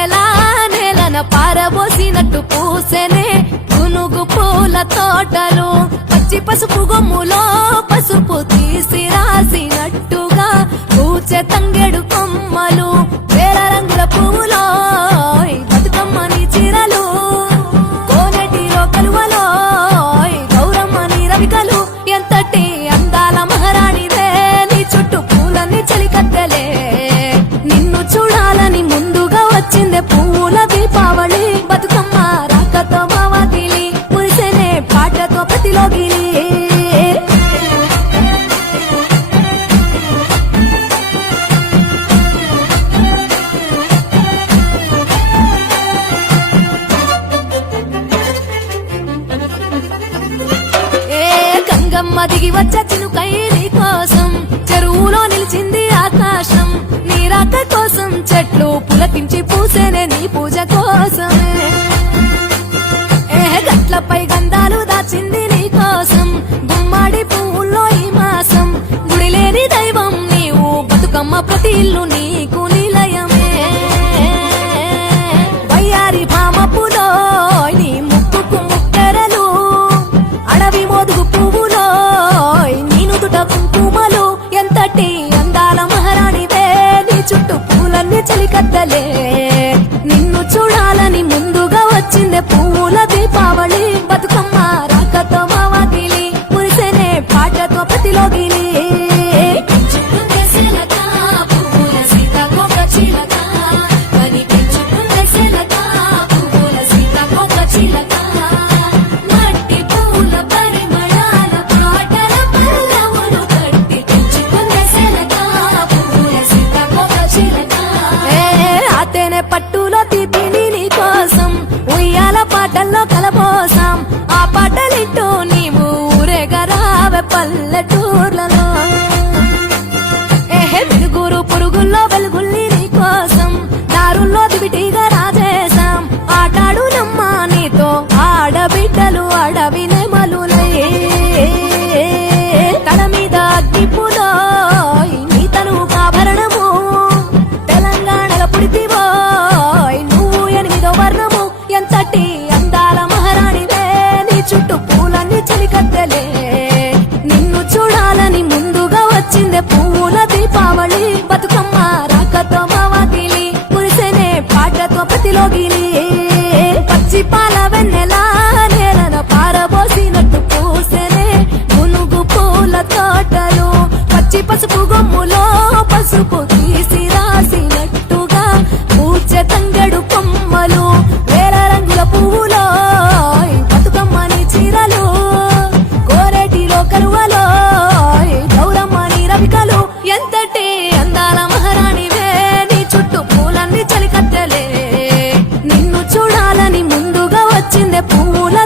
వెన్నెలా నేలన పారబోసినట్టు పూసెనే గునుగు పూల తోటలు పచ్చి పసుపు గొమ్ములో పసుపు తీసి రాసినట్టుగా పూచె తంగెడు కొమ్మలు వేల రంగుల పువ్వులో బతుకమ్మని చీరలు కోనటిలో కలువలో గౌరమ్మని రవికలు ఎంతటి అందాల మహారాణిదే నీ చుట్టూ పూలన్నీ చలికత్తెలే నిన్ను చూడాలని ముందుగా వచ్చిందే పువ్వుల దీపావళి బతుకమ్మ రాకతో మావాకిలి మురిసెనే పాటతో ప్రతిలోగిలి గంగమ్మ దిగి వచ్చ చినుకై నీ కోసం చెరువులో నిలిచింది ఆకాశం నీ రాక కోసం చెట్లు పులకించి పూసేనే నీ పూజ కోసమే గట్లపై గంధాలు దాచింది నీ కోసం గుమ్మాడి పువ్వుల్లో ఈ మాసం గుడిలేని దైవం నీవు బతుకమ్మ ప్రతి ఇల్లు నీకు నిలయమే వయ్యారి భామపులో నీ ముక్కుకు ముక్కెరలు అడవి మోదుగు పువ్వులో నీనుదుట కుంకుమలు ఎంతటి అందాల మహారాణివే నీ చుట్టూ పూలన్నీ చలికత్తలే నిన్ను చూడాలని ముందుగా వచ్చిందే పువ్వుల దీపావళి బతుకమ్మ రాకతో మావాకిలి మురిసెనే పాటతో ప్రతిలోగిలి పట్టులో తీపిని నీ కోసం ఉయ్యాల పాటల్లో కలపోసాం ఆ పాటలిట్టు నీవు ఊరేగరావే పల్లెటూర్లలో వెలుగురు పురుగుల్లో వెలుగుల్ని నీ కోసం దారుల్లో దివిటిగా రాజేశాం ఆటాడు నమ్మ నీతో ఆడబిడ్డలు అడవి నెమలులై తల మీద అగ్గిపులో నీ తను ఆభరణము తెలంగాణలో పుడితివో నువ్వు 8వ వర్ణము ఎంతటి అందాల మహారాణివే నీ చుట్టూ పూలన్నీ చలికత్తెలే నిన్ను చూడాలని ముందుగా వచ్చిందే పువ్వుల దీపావళి బతుకమ్మ రాకతో ప్రతిలోగిలి పచ్చి పాల వెన్నెలా నేలన పారబోసినట్టు పూసెనే గునుగు పూల తోటలు పచ్చి పసుపు గొమ్ములో పసుపు తీసి రాసినట్టుగా పూచె తంగెడు కొమ్మలు వేల రంగుల పువ్వులో బతుకమ్మ రాకతో మావాకిలి మురిసెనే పాటతో ప్రతిలోగిలి పచ్చి పాల వెన్నెలా నేలన పారబోసినట్టు పూసెనే గునుగు పూల తోటలు పచ్చి పసుపు గొమ్ములో పసుపు తీసి రాసినట్టుగా పూచె తంగెడు కొమ్మలు వేల రంగుల పువ్వులో బతుకమ్మని చీరలు కోరేటిలో కలువలో గౌరమ్మని రవికలు ఎంతటి అందాల మహారాణివే నీ చుట్టూ పూలన్నీ చలికత్తెలే నిన్ను చూడాలని ముందుగా వచ్చిందే పువ్వుల